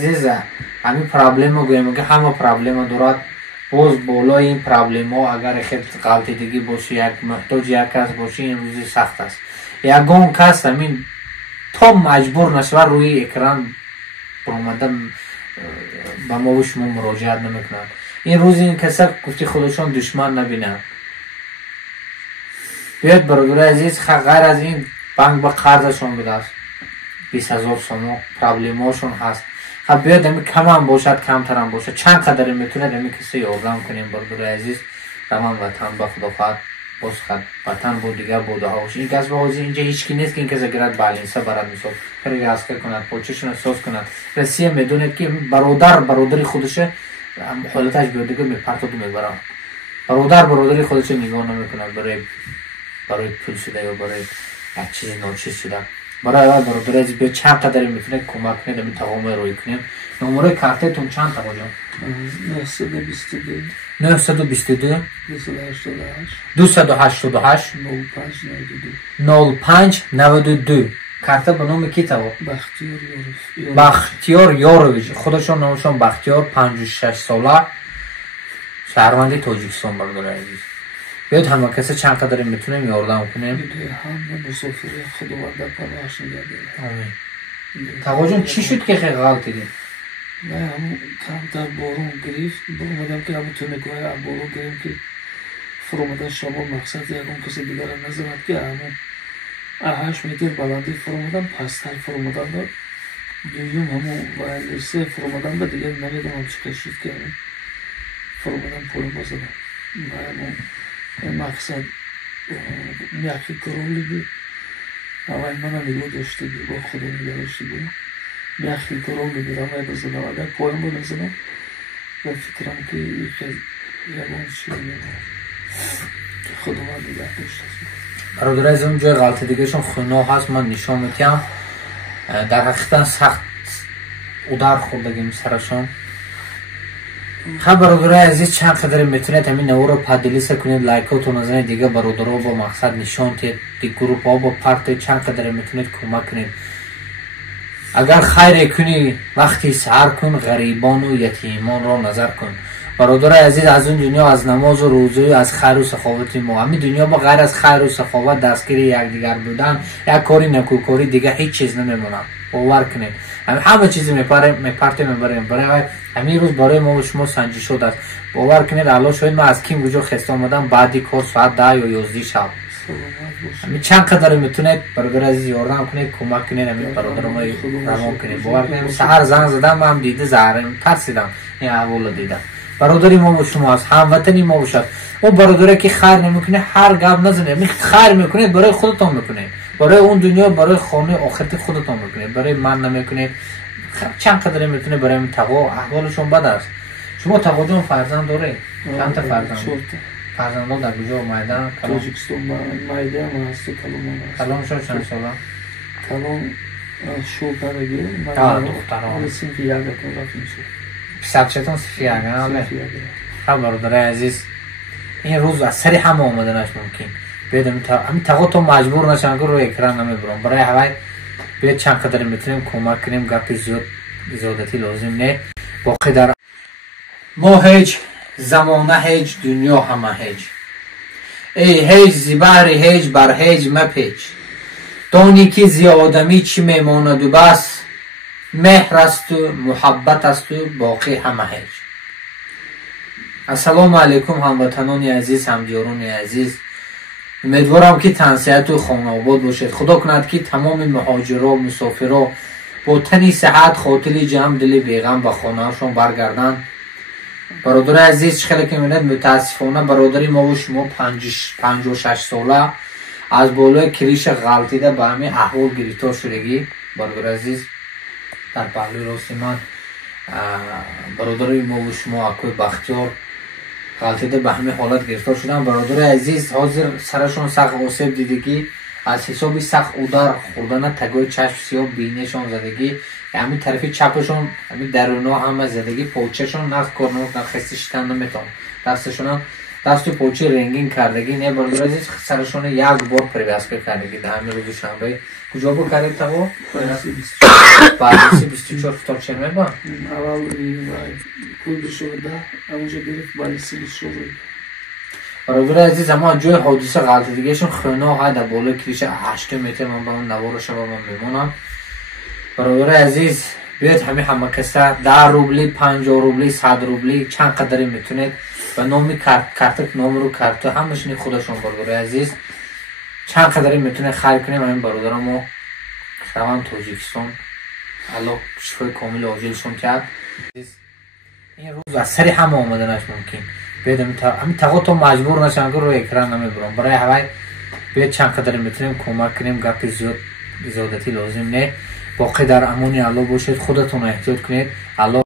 عزیزه همین پرابلم رو گویم که همه پرابلم دارد. باز بالای این پرابلم ها اگر خیلی غلطیدگی باشه، یک محتاج یک کس باشه، این روزی سخت است. یگان کس همین تا مجبور نشود روی اکران برآمدن به ما و شما مراجعت نمیکنند. این روز این کسا گفتی خودشان دشمن نبینند. بیاید برادر عزیز غیر از این بانک به قرضشان بده است 20,000 سوم پرابلم هاشون هست. خب بیاید همین کم هم باشد کمتر هم باشد چند قدر میتونه همین کسی یاردم کنیم برادر عزیز. روان وطن به خدا خواهد باز خود وطن بود دیگر بوده ها باشه. این کس به حاضر اینجا هیچ کی نیست که این کسی گرد بالینسا برد میساد پرگ اسکر کند پوچشون احساس کند. رسیه میدونه که برادری خودشه حالتش بیاد دیگه میپرتاد و میبرم. برادری خودش نگاه نمیکند برای پول شده یا برای یک چیز ناچیز شده. برای برادر عزیز به چند قدر میتونه کمک کنید همین تقاوم روی کنیم. نمره کارتتون چند تا جان؟ 922 288 0592 کارت به نام کی تو؟ بختیار یارویچ. خودشون نامشون بختیار 56 ساله شهروند تاجیکستان برادر عزیز. بیاید همه کسی چند قدر میتونیم یاردم کنیم. همه مسافر خداوند پناهش نگه داره. آمین. تقا جون چی شد که خیلی غلط دیدی؟ نه همون کمتر بارون گرفت برمدم که همون تو نگاه بارون گرفت که فرامدن شما مقصد یکون کسی دیگر نزمد که همون 8 متر بلندی فرامدن پستر فرامدن دار دویم همون ویلسه فرامدن به دیگر نمیدم هم چی کشید که همون فرامدن پایین بازدن همون این مقصد یکی کرولی بود اول من نگاه داشته بود با خدا نگاه داشته بود یکی کرولی بود اول بزنم اگر پایین بود نزنم و فکرم که یکی یکون چی خدا من نگاه داشته بود. برادر از اون جای غلطه دیگه شون خونه هست من نشان میتیم در حقیقتا سخت ادار خوردگیم سرشان. خب برادرای عزیز چند قدر میتونید همین نو رو پادلیس کنید لایکاتون نزنید دیگه برادرها با مقصد نشان تید دی گروپ ها با پارت چند قدر میتونید کمک کنید. اگر خیر کنی وقتی سحر کن غریبان و یتیمان را نظر کن. برادرای عزیز از اون دنیا از نماز و روزه از خیر و سخاوت ما همین دنیا با غیر از خیر و سخاوت دستگیر یکدیگر بودن یک کاری نکوکاری دیگه هیچ چیز نمیمونه. باور کنید همه چیزی میپرته میبریم. برای همین روز برای ما و شما سنجی شده است. باور کنید الله شاید ما از کیم کجا خسته آمدم بعدی کار ساعت 10 یا 11 شب. همین چند قدر میتونید برادر عزیز یاردم کنید کمک کنید همین برادر ما روان کنید. باور کنید سحر زنگ زدم هم دیده زهرم ترسیدم این احوال دیدم. برادری ما و شما است هموطنی ما باشد. اون برادری که خیر نمیکنه هر گپ نزنه خیر میکنید برای خودتون میکنید برای اون دنیا برای خانه آخرت خودتون میکنید برای من نمیکنید. چند قدر میتونه برای این تقوا احوالشون بد است. شما تقوا جان فرزند داره؟ چند تا فرزند؟ فرزندان در کجا اومدن؟ تاجیکستان مایده هم هست کلامشون چند ساله؟ کلام شوکرگی دختران سینفی یگه تو رفت میشه پسرچتون سینفی یگه خب برادر عزیز این روز از سری همه آمدنش ممکن بیاد همین تقوا تو مجبور نشن که روی اکران نمیبرم. برای هوای بیاد چند قدر میتونیم کمک کنیم گپ زیادتی لازم نه. باقی در ما هیچ زمانه هیچ دنیا همه هیچ ای هیچ زیبر هیچ بر هیچ مپیچ دانی که زی آدمی چی میماند و بس مهر است و محبت است و باقی همه هیچ. السلام علیکم هموطنان عزیز همدیاران عزیز. امیدوارم که تنصیحت و خانه آباد باشد. خدا کند که تمام مهاجرا و مسافرا با تنی صحت خاطری جمع دل بیغم به خانه هاشون برگردن. برادر عزیز خیلی که می‌بینید متاسفانه برادری ما و شما 56 ساله از بالای کریش غلطیده به همین احوال گرفتار شدگی. برادر عزیز در پهلوی راست من برادری ما و شما اکوی بختیار غلطیده به همین حالت گرفتار شدن. برادر عزیز حاضر سرشون سخت آسیب دیدگی از حسابی سخت ادار خوردن تگای چشم سیاه بینیشون زدگی همین طرفی چپشون همین درونا همه زدگی پوچهشون نقص کار نمیکنن خسته شدن نمیتون دستشون دست و پوچه رنگین کردگی. نه برادر عزیز سرشون یک بار پریوسکر کردگی در همین روز شنبه کجا بود کردید تو؟ Balisi bist. بعدی 24 فتار چه میبا؟ Aval kuydu şurada. Amca gelip balisi bir soru. برادر عزیز اما جای حادثه غلط دیگه شون خونه ها در بالا کلیشه 8 متر من با اون نوار شما من میمونم. برادر عزیز بیاید همه کسا 10 روبلی 50 روبلی 100 روبلی چند قدری میتونید و نامی کارتک نمره کارت همش نی خودشون. برادر عزیز چند قدری میتونه خرید کنیم. همین برادرمو روان تاجیکستان الله شفای کامل عاجلشون کرد. این روز از سری همه آمدنش ممکن بیاید همین تقاطع مجبور نشن که روی اکران نمیبرم. برای هوای بیاید چند قدری میتونیم کمک کنیم. گپی زیادتی لازم نه. باقی در امان الله باشید. خودتون احتیاط کنید. الله